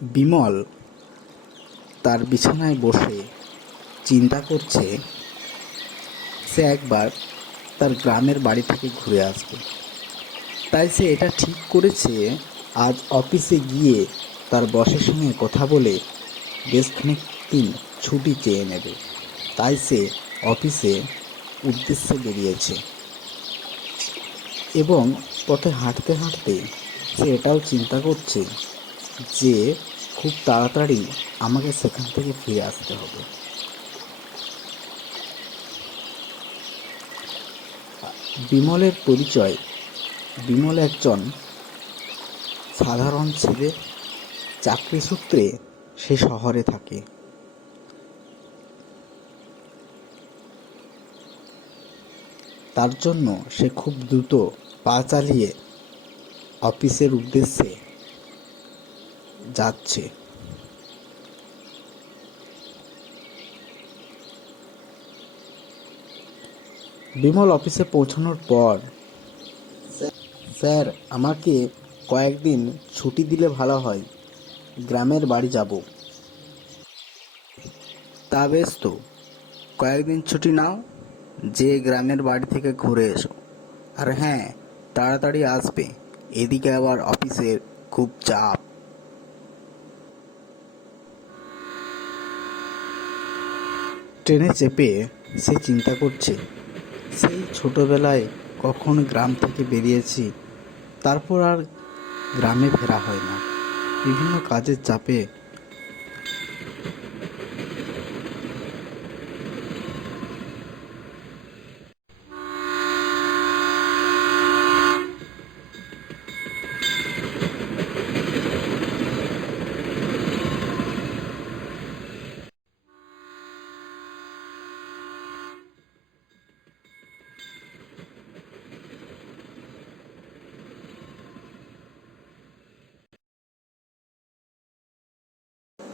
বিমল তার বিছানায় বসে চিন্তা করছে সে একবার তার গ্রামের বাড়ি থেকে ঘুরে আসবে। তাই সে এটা ঠিক করেছে আজ অফিসে গিয়ে তার বসের সঙ্গে কথা বলে বেশ খানিক দিন ছুটি চেয়ে নেবে। তাই সে অফিসে উদ্দেশ্যে বেরিয়েছে এবং পথে হাঁটতে হাঁটতে সে এটাও চিন্তা করছে যে খুব তাড়াতাড়ি আমাকে সেখান থেকে ফিরে আসতে হবে। বিমলের পরিচয়, বিমল একজন সাধারণ ছেলে, চাকরি সূত্রে সে শহরে থাকে। তার জন্য সে খুব দ্রুত পা চালিয়ে অফিসের উদ্দেশ্যে যাচ্ছে। বিমল অফিসে পৌঁছানোর পর, স্যার আমাকে কয়েকদিন ছুটি দিলে ভালো হয়, গ্রামের বাড়ি যাব। তা বেশ, তো কয়েকদিন ছুটি নাও, যে গ্রামের বাড়ি থেকে ঘুরে এসো। আর হ্যাঁ, তাড়াতাড়ি আসবে, এদিকে আবার অফিসের খুব চাপ। ট্রেনে চেপে সে চিন্তা করছে সেই ছোটবেলায় কখন গ্রাম থেকে বেরিয়েছি, তারপর আর গ্রামে ফেরা হয় না। বিভিন্ন কাজের চাপে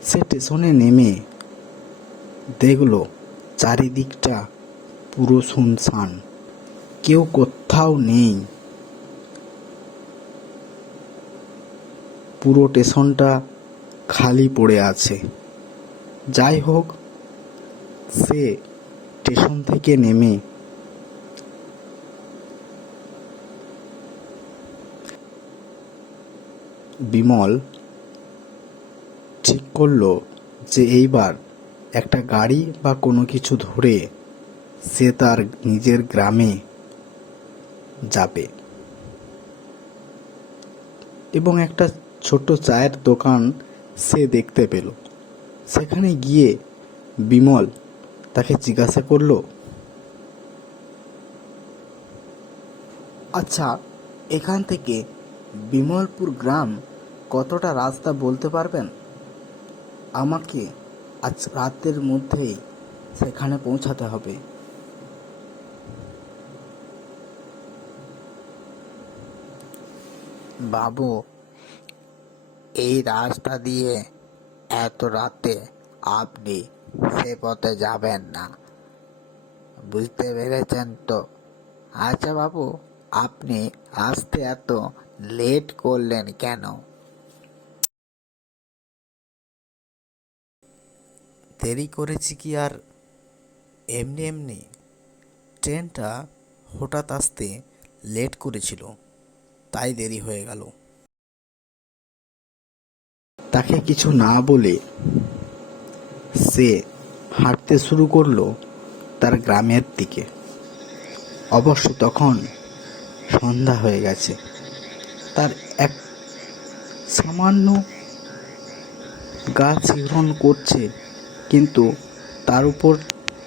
সে স্টেশনে নেমে দেখলো চারিদিকটা পুরো শুনশান, কেউ কোথাও নেই। পুরো স্টেশনটা খালি পড়ে আছে। যাই হোক, সে স্টেশন থেকে নেমে বিমল ঠিক করলো যে এইবার একটা গাড়ি বা কোনো কিছু ধরে সে তার নিজের গ্রামে যাবে এবং একটা ছোট্ট চায়ের দোকান সে দেখতে পেল। সেখানে গিয়ে বিমল তাকে জিজ্ঞাসা করলো, আচ্ছা, এখান থেকে বিমলপুর গ্রাম কতটা রাস্তা বলতে পারবেন? আমাকে আজ রাতের মধ্যেই সেখানে পৌঁছাতে হবে। বাবু, এই রাস্তা দিয়ে এত রাতে আপনি সে পথে যাবেন না, বুঝতে পেরেছেন তো? আচ্ছা বাবু, আপনি আসতে এত লেট করলেন কেন? দেরি করেছি কি আর এমনি এমনি? ট্রেনটা হঠাৎ আসতে লেট করেছিল, তাই দেরি হয়ে গেল। তাকে কিছু না বলে সে হাঁটতে শুরু করলো তার গ্রামের দিকে। অবশ্য তখন সন্ধ্যা হয়ে গেছে। তার এক সামান্য গা শিহরণ করছে, কিন্তু তার উপর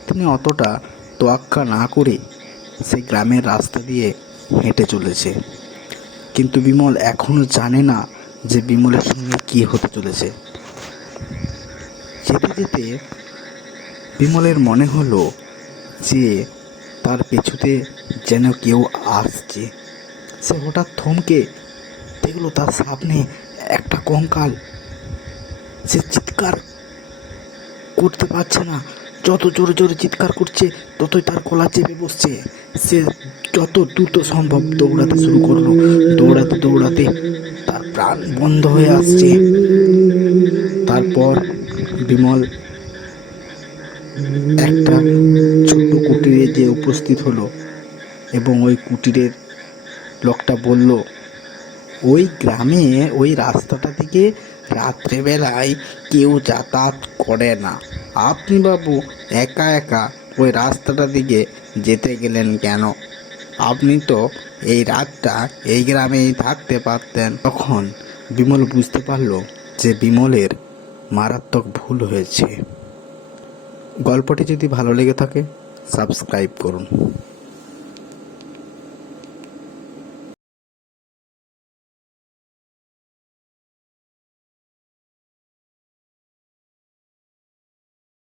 তিনি অতটা তোয়াক্কা না করে সে গ্রামের রাস্তা দিয়ে হেঁটে চলেছে। কিন্তু বিমল এখনো জানে না যে বিমলের সঙ্গে কি হতে চলেছে। যেতে যেতে বিমলের মনে হলো যে তার পেছুতে যেন কেউ আসছে। সে হঠাৎ থমকে দেখলো তার সামনে একটা কঙ্কাল। সে চিৎকার করতে পারছে না, যত জোরে জোরে চিৎকার করছে ততই তার গলা চেপে বসছে। সে যত দ্রুত সম্ভব দৌড়াতে শুরু করলো। দৌড়াতে দৌড়াতে তার প্রাণ বন্ধ হয়ে আসছে। তারপর বিমল একটা ছোট্ট কুটিরে যে উপস্থিত হলো এবং ওই কুটিরের লোকটা বলল, ওই গ্রামে ওই রাস্তাটা থেকে রাত্রেবেলায় কেউ যাতায়াত করে না। আপনি বাবু একা একা ওই রাস্তাটা দিকে যেতে গেলেন কেন? আপনি তো এই রাতটা এই গ্রামেই থাকতে পারতেন। তখন বিমল বুঝতে পারল যে বিমলের মারাত্মক ভুল হয়েছে। গল্পটি যদি ভালো লেগে থাকে সাবস্ক্রাইব করুন।